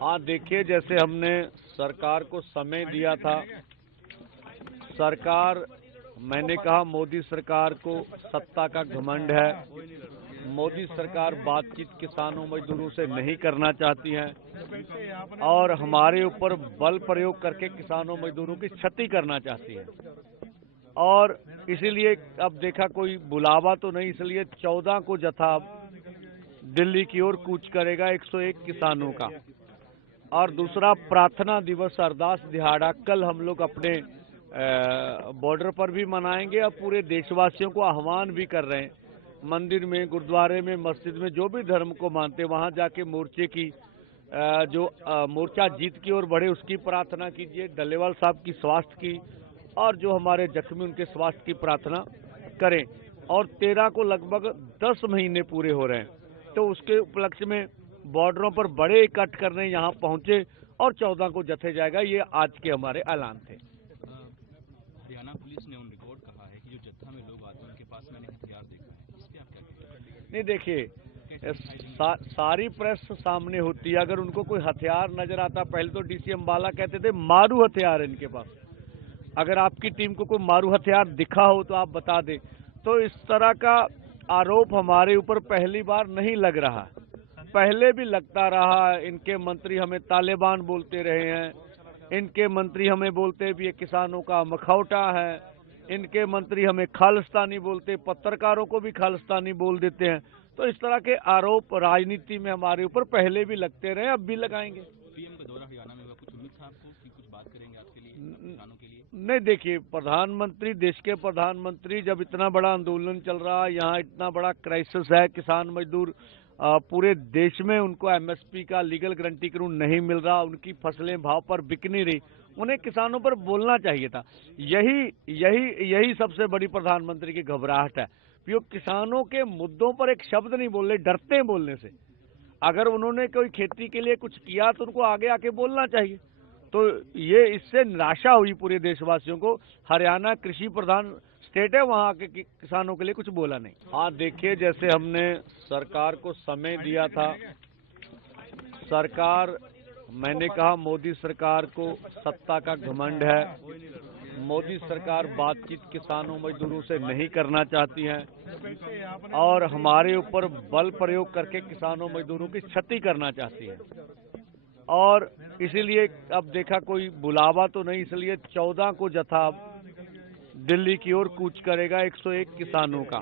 हाँ देखिए, जैसे हमने सरकार को समय दिया था, सरकार, मैंने कहा मोदी सरकार को सत्ता का घमंड है। मोदी सरकार बातचीत किसानों मजदूरों से नहीं करना चाहती है और हमारे ऊपर बल प्रयोग करके किसानों मजदूरों की क्षति करना चाहती है। और इसीलिए अब देखा कोई बुलावा तो नहीं, इसलिए 14 को जत्था दिल्ली की ओर कूच करेगा 101 किसानों का। और दूसरा, प्रार्थना दिवस, अरदास दिहाड़ा कल हम लोग अपने बॉर्डर पर भी मनाएंगे और पूरे देशवासियों को आह्वान भी कर रहे हैं। मंदिर में, गुरुद्वारे में, मस्जिद में, जो भी धर्म को मानते वहां जाके मोर्चे की मोर्चा जीत की ओर बढ़े उसकी प्रार्थना कीजिए, डल्लेवाल साहब की स्वास्थ्य की और जो हमारे जख्मी उनके स्वास्थ्य की प्रार्थना करें। और 13 को लगभग 10 महीने पूरे हो रहे हैं, तो उसके उपलक्ष्य में बॉर्डरों पर बड़े इकट्ठ करने यहाँ पहुंचे और 14 को जथे जाएगा। ये आज के हमारे ऐलान थे। हरियाणा पुलिस ने उन रिकॉर्ड कहा है कि जो जत्था में लोग आते हैं उनके पास मैंने हथियार देखा है, इस पे आप क्या कहेंगे? नहीं देखिए, सारी प्रेस सामने होती है। अगर उनको कोई हथियार नजर आता, पहले तो डीसी अम्बाला कहते थे मारू हथियार इनके पास। अगर आपकी टीम को कोई मारू हथियार दिखा हो तो आप बता दें। तो इस तरह का आरोप हमारे ऊपर पहली बार नहीं लग रहा, पहले भी लगता रहा। इनके मंत्री हमें तालिबान बोलते रहे हैं, इनके मंत्री हमें बोलते भी ये किसानों का मखौटा है, इनके मंत्री हमें खालिस्तानी बोलते, पत्रकारों को भी खालिस्तानी बोल देते हैं। तो इस तरह के आरोप राजनीति में हमारे ऊपर पहले भी लगते रहे, अब भी लगाएंगे। पीएम का दौरा हरियाणा में हुआ, कुछ उम्मीद था आपको कि कुछ बात करेंगे आपके लिए, किसानों के लिए? नहीं देखिए, प्रधानमंत्री, देश के प्रधानमंत्री, जब इतना बड़ा आंदोलन चल रहा है, यहाँ इतना बड़ा क्राइसिस है, किसान मजदूर पूरे देश में, उनको एमएसपी का लीगल गारंटी कानून नहीं मिल रहा, उनकी फसलें भाव पर बिक नहीं रही, उन्हें किसानों पर बोलना चाहिए था। यही सबसे बड़ी प्रधानमंत्री की घबराहट है कि वो किसानों के मुद्दों पर एक शब्द नहीं बोल रहे, डरते हैं बोलने से। अगर उन्होंने कोई खेती के लिए कुछ किया तो उनको आगे आके बोलना चाहिए। तो ये इससे निराशा हुई पूरे देशवासियों को। हरियाणा कृषि प्रधान स्टेट है, वहाँ के किसानों के लिए कुछ बोला नहीं। हाँ देखिए, जैसे हमने सरकार को समय दिया था, सरकार, मैंने कहा मोदी सरकार को सत्ता का घमंड है। मोदी सरकार बातचीत किसानों मजदूरों से नहीं करना चाहती है और हमारे ऊपर बल प्रयोग करके किसानों मजदूरों की क्षति करना चाहती है। और इसीलिए अब देखा कोई बुलावा तो नहीं, इसलिए 14 को जत्था दिल्ली की ओर कूच करेगा 101 किसानों का।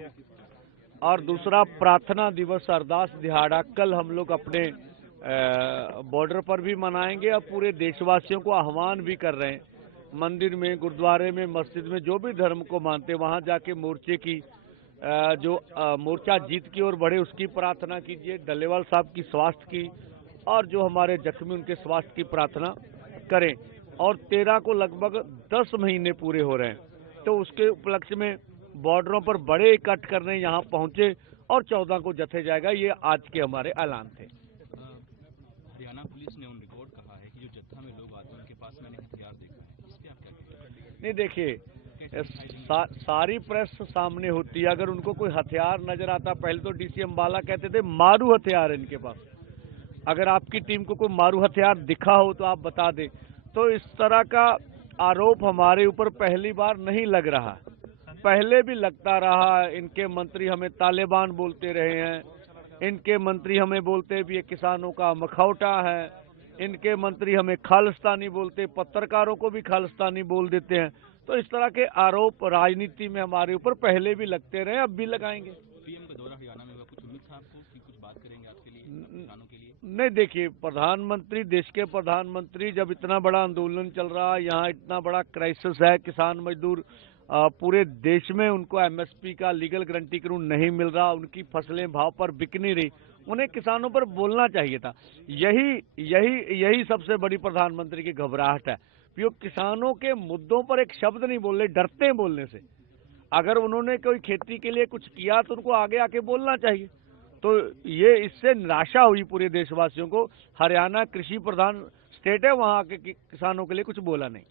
और दूसरा, प्रार्थना दिवस, अरदास दिहाड़ा कल हम लोग अपने बॉर्डर पर भी मनाएंगे और पूरे देशवासियों को आह्वान भी कर रहे हैं। मंदिर में, गुरुद्वारे में, मस्जिद में, जो भी धर्म को मानते वहां जाके मोर्चे की मोर्चा जीत की ओर बढ़े उसकी प्रार्थना कीजिए, डल्लेवाल साहब की स्वास्थ्य की और जो हमारे जख्मी उनके स्वास्थ्य की प्रार्थना करें। और 13 को लगभग 10 महीने पूरे हो रहे हैं, तो उसके उपलक्ष्य में बॉर्डरों पर बड़े इकट्ठ करने यहाँ पहुंचे और 14 को जथे जाएगा। ये आज के हमारे ऐलान थे। हरियाणा पुलिस ने उन रिकॉर्ड कहा है कि जो जत्था में लोग आते हैं उनके पास मैंने हथियार देखा है, इस पे आप क्या कहेंगे? नहीं देखिए, सारी प्रेस सामने होती है। अगर उनको कोई हथियार नजर आता, पहले तो डीसी अम्बाला कहते थे मारू हथियार इनके पास। अगर आपकी टीम को कोई मारू हथियार दिखा हो तो आप बता दें। तो इस तरह का आरोप हमारे ऊपर पहली बार नहीं लग रहा, पहले भी लगता रहा। इनके मंत्री हमें तालिबान बोलते रहे हैं, इनके मंत्री हमें बोलते भी ये किसानों का मखौटा है, इनके मंत्री हमें खालिस्तानी बोलते, पत्रकारों को भी खालिस्तानी बोल देते हैं। तो इस तरह के आरोप राजनीति में हमारे ऊपर पहले भी लगते रहे, अब भी लगाएंगे। पीएम का दौरा हरियाणा में हुआ, कुछ उम्मीद था आपको कि कुछ बात करेंगे आपके लिए, किसानों के लिए? नहीं देखिए, प्रधानमंत्री, देश के प्रधानमंत्री, जब इतना बड़ा आंदोलन चल रहा है, यहाँ इतना बड़ा क्राइसिस है, किसान मजदूर पूरे देश में, उनको एमएसपी का लीगल गारंटी कानून नहीं मिल रहा, उनकी फसलें भाव पर बिक नहीं रही, उन्हें किसानों पर बोलना चाहिए था। यही सबसे बड़ी प्रधानमंत्री की घबराहट है कि वो किसानों के मुद्दों पर एक शब्द नहीं बोल रहे, डरते हैं बोलने से। अगर उन्होंने कोई खेती के लिए कुछ किया तो उनको आगे आके बोलना चाहिए। तो ये इससे निराशा हुई पूरे देशवासियों को। हरियाणा कृषि प्रधान स्टेट है, वहाँ के किसानों के लिए कुछ बोला नहीं।